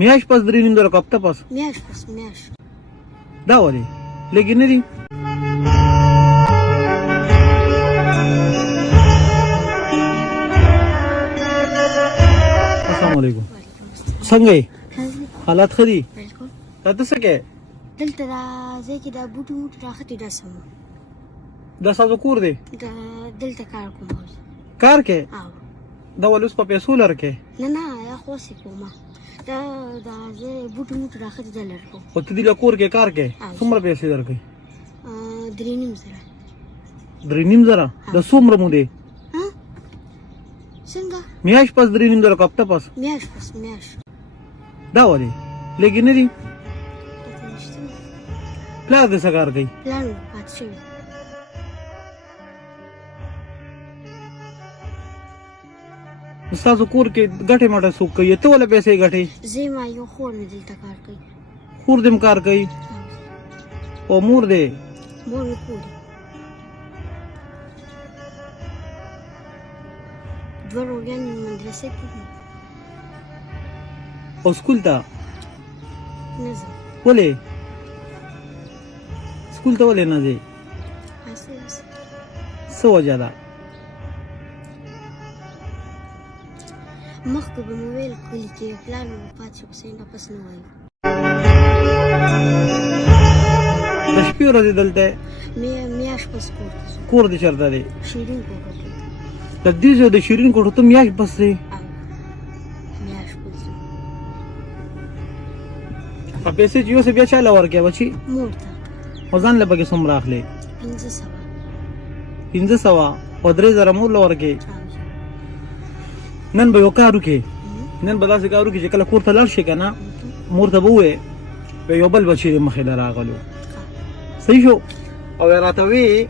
میاش پس 3.5 هفته پس میاش دا ولې لګي نه دي السلام علیکم څنګه یې حالات ښه دي بالکل دا ته څه کوې دلته راځي چې دا بوټي راخطي دا سم دا ستاسو کور دی دا دلته کار کوم کار کې او دا ولې اوس په پیسو لرکې نه یا خو سې کومه دا زه بوټي راخطي دا لرکو خو ته دې له کور کې کار کې څومره پیسې درکوي 3.5 زره د څومره مودې څنګه میاش پس 3.5 هفته پس میاش دا ولې لګي نه دي پلار دې څه کار کوي پلان پاتې شوی ستاسو کور کې ګټې مټه څوک کوي ته ولې پیسې ګټې زه ما یو خور مې دلته کار کوي خور دې کار کوي او مور دې مور مې کوي دوه روغان مدرسې کې او سکول ته نه ځم ولې سکول ته ولې نه ځې څه وجه ده مخکې به مې ویل کلي کې پلان وفات شو پسې نه پس نه وایو د شپې ورځې دلته میاش پس کور دې چېرته دی شیرین کوټه کې د دې ځای د شیرین کوټه ته میاش بس دی میاش پس په پیسې چې یو څه بیا چاله ورکوې بچي مور ته او ځان له پکې څومره اخلې 500 او 3,000 مور له ورکوې نن به یو کار وکړې نن به داسې کار وکړې چې کله کور ته لاړ شي که نه مور ته به ووایې یو بل بچی مخې له راغلو صحیح شو او راته وې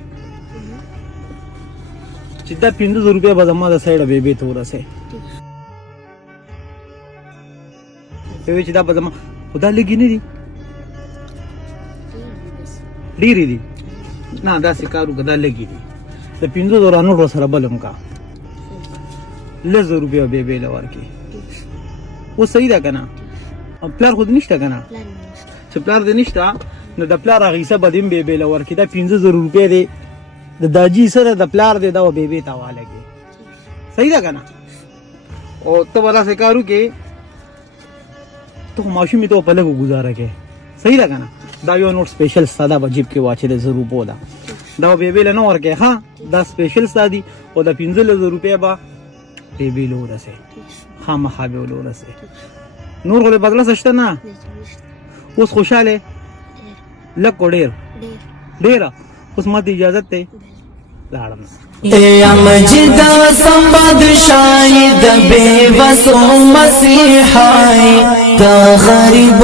چې دا 500 روپۍ به زما د سایډه بیبي ته ورسې وی چې دا به زما خو دا لږې نه دي ډېرې دي نه داسې کار وکړه دا لږې دي د 500 نوټ ورسره بل هم کا 1,000 روپۍ بیبي له ورکړې اوس صحیح ده که نه پلار خو دې نشته که نه چې پلار دې نشته نو د پلار هغه حصه به دې هم بیبي له ورکړي دا 500 روپۍ دی د داجي سره د پلار دی دا به بیبي ته حواله کړي صحیح ده که نه او ته به داسې کار وکړې ته خو ماشومې ته په لږو ګزاره کوې صحیح ده که نه دا یو نوټ سپیشل ستا دا به جیب کې واچېدی 100 روپو ده دا به بیبي له نه ورکوې ښه دا سپیشل ستا دي او د 15,000 روپۍ به بیبي له ورسې خامخا به له ورسې نور خو دې بدله څه شته نه اوس خوشحاله لږ کو ډېره اوس ماته اجازت دی لاړم اے مجد سمبد شاید بے وسو مسیحائی تا غریب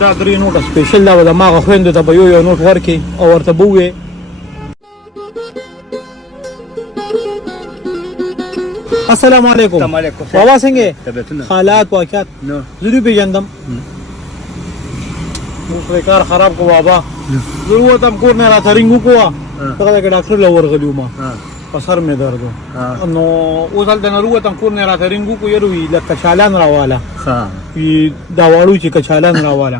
دا 3 نوټه سپیشل دا به د ماغه خویندو ته به یو نوټ ورکړي او ورته به ووایې السلام علیکم بابا څنګه حالات واقعات زه دې پېژندم موږ کار خراب کو بابا زه ووتم کور نه راته رنګ وکړه دغه کې ډاکټر له ورغلی وم په سر مې درد نو اوس هلته نه ووتم کور نه راته رنګ وکړو یاره وي لږ کچالان راواله دا واړو چې کچالان راواله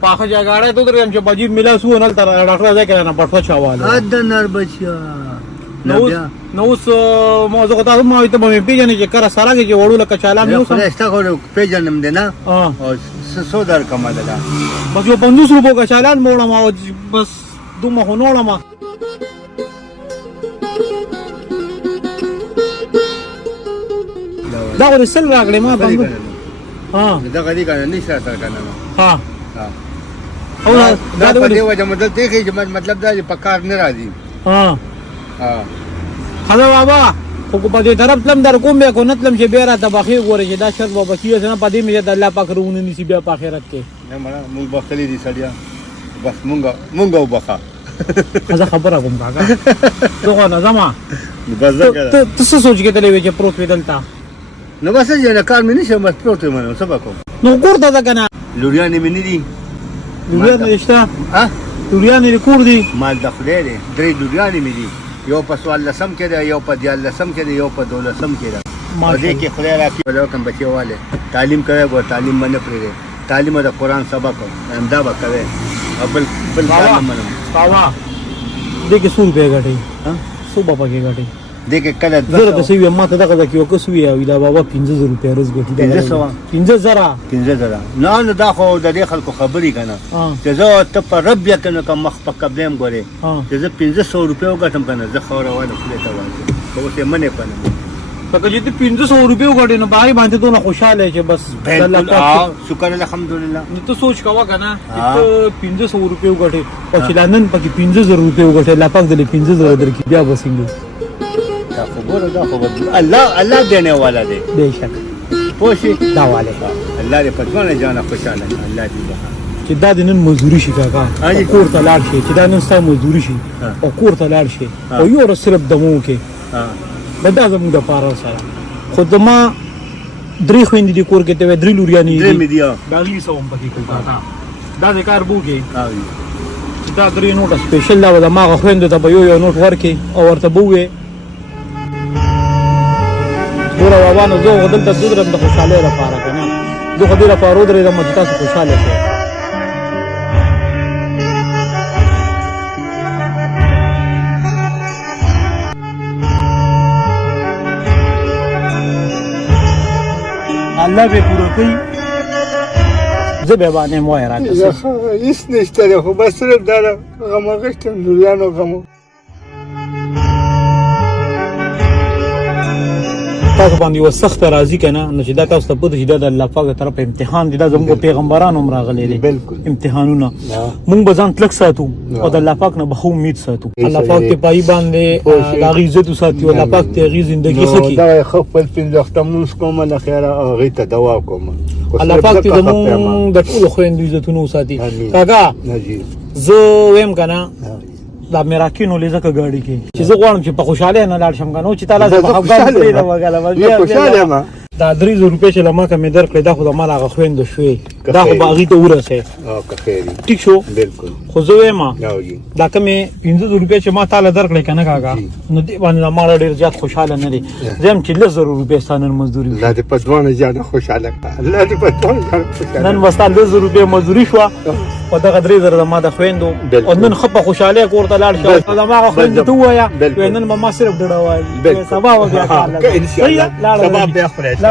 پاخه جګاړی ته درېیم چې بجیب میلا سو هلته ډاکټر ځای کې رانه پټوه چاواله نو اوس ما زه خو تاسو ما وایي ته به مې پېژنې چې کره سره کې چې وړو له کچالان مې اوسم پیژنم دی نه څو درکمه ده بس یو 50 روپو کچالان مې وړم او بس دومره خو نه وړم دا خو دې سل راکړې ما دغه دي که نه نشته سره که نه دا په دې وجه مو دلته ایښي چې مطلب دا چې په کار نه راځي خدا بابا خو په دې طرف تلم در کوم بیا کو نه تلم چې بیا راته بخې ګورې چې دا شرط به بچي نه په دې مې د الله پاک روونه نیسي بیا په آخرت کې نه مړه مونږ بختلي دي سړیا بس مونږ وبخه زه خبره کوم کاکا زه خو نه ځم بس ته څه سوچ کې تللی وې چې پروت وې دلته نو بس نه کار مې نشم بس پروت یم نو څه به کوم نو کور ته ده که نه لوریانې مې نه دي لوریانې شته لوریانې دې کور دي مال د خدای دی 3 لوریانې مې دي یو په 14 کې ده، یو په 14 کې ده، یو په 12 کې ده. او ماشاء دې کې خدای راکړي ولو کوم بچي والے تعلیم کوي، ګور تعلیم باندې پرې تعلیم د قرآن سبق امدا به کوي او بل کار نه منم. بابا دې کې 100 روپے غټي ها 100 بابا کې غټي دې کې کله زره د سوي ماته دغه کې وکړو وی دا بابا 15000 روپے روز غټي 15000 نه دا خو د دې خلکو خبرې کنه چې زه ته په رب یا کنه کوم مخ په قبلم ګوري چې زه 1500 روپے وګټم کنه زه خوره وانه خپل ته وایي خو ته منې پنه پکې چې 1500 روپے وګټې نو بای باندې ته خوشاله چې بس بالکل شکر الحمدلله. نو ته سوچ کاوه کنه چې 1500 روپے وګټې او چې لندن پکې 15000 روپے وګټې لا پاک دې 15000 درکې بیا وسینګو دا خبره دا خبره الله دینے والا دی بهشک پوشي دا والے الله دې پټونه جانا خوشاله الله دې چې دا د نن مزدوري شي کاکا کور ته لاړ شي چې دا نن ستا مزدوري شي او کور ته لاړ شي او یو ورځ صرف دمو کې بدا زموږ د پاره سره خو زما درې خويندې دي کور کې ته درې لوريانې درې مې دي دا غي سوم پکې کوي دا د کار بو کې چې دا درې نوټه سپیشل دا د ما خويندې ته به یو نوټ ورکې او ورته بوې ګوره وانه زه غدل ته درم د خوشاله لپاره کنه زه خو دې لپاره درې د مجتا سره خوشاله شم. الله به پوره کوي زه به باندې مو راځم هیڅ نشته خو بس صرف دا غم غشتم دوریانو غمو تاسو باندې یو سخت راضي کنه نو چې دا تاسو ته پوه شي دا د الله پاک طرف امتحان دي دا زموږ پیغمبرانو هم راغلي دي بالکل امتحانونه مونږ به ځان کلک ساتو او د الله پاک نه به امید ساتو الله پاک ته پای باندې د عزت ساتي او الله پاک ته غي ژوندۍ سکی دا خپل پنځه مونږ کومه نه خیره هغه ته دوا کوم الله پاک ته زموږ د ټول خويندو عزتونو ساتي کاکا زه ویم کنه دا میراکینو لزکه گاڑی کې چې زه غواړم چې په خوشاله نه لاړ شم کنه چې تعالی زه په افغان پرې دا وګاله خوشاله ما دا 300 روپے چې لما کمې در کړې دا خو د مال هغه خويند شوې دا خو باغی ته ورسه او که خیری ټیک شو بالکل خو زه وایم جی دا کمې 500 روپے چې ما تعالی در کړې کنه کاکا نو دې باندې ما ډېر زیات خوشاله نه دي زم چې 1000 روپے ستانن مزدوري الله دې پدوانه جان خوشاله الله دې پدوانه جان خوشاله نن وستا 1000 روپے مزدوري شو او دا 3000 ما د خويندو او نن خپه خوشاله کور ته لاړ شو دا ما خويند ته وایا نن ما صرف ډډه وای سبا و بیا کار ان شاء الله سبا بیا خپل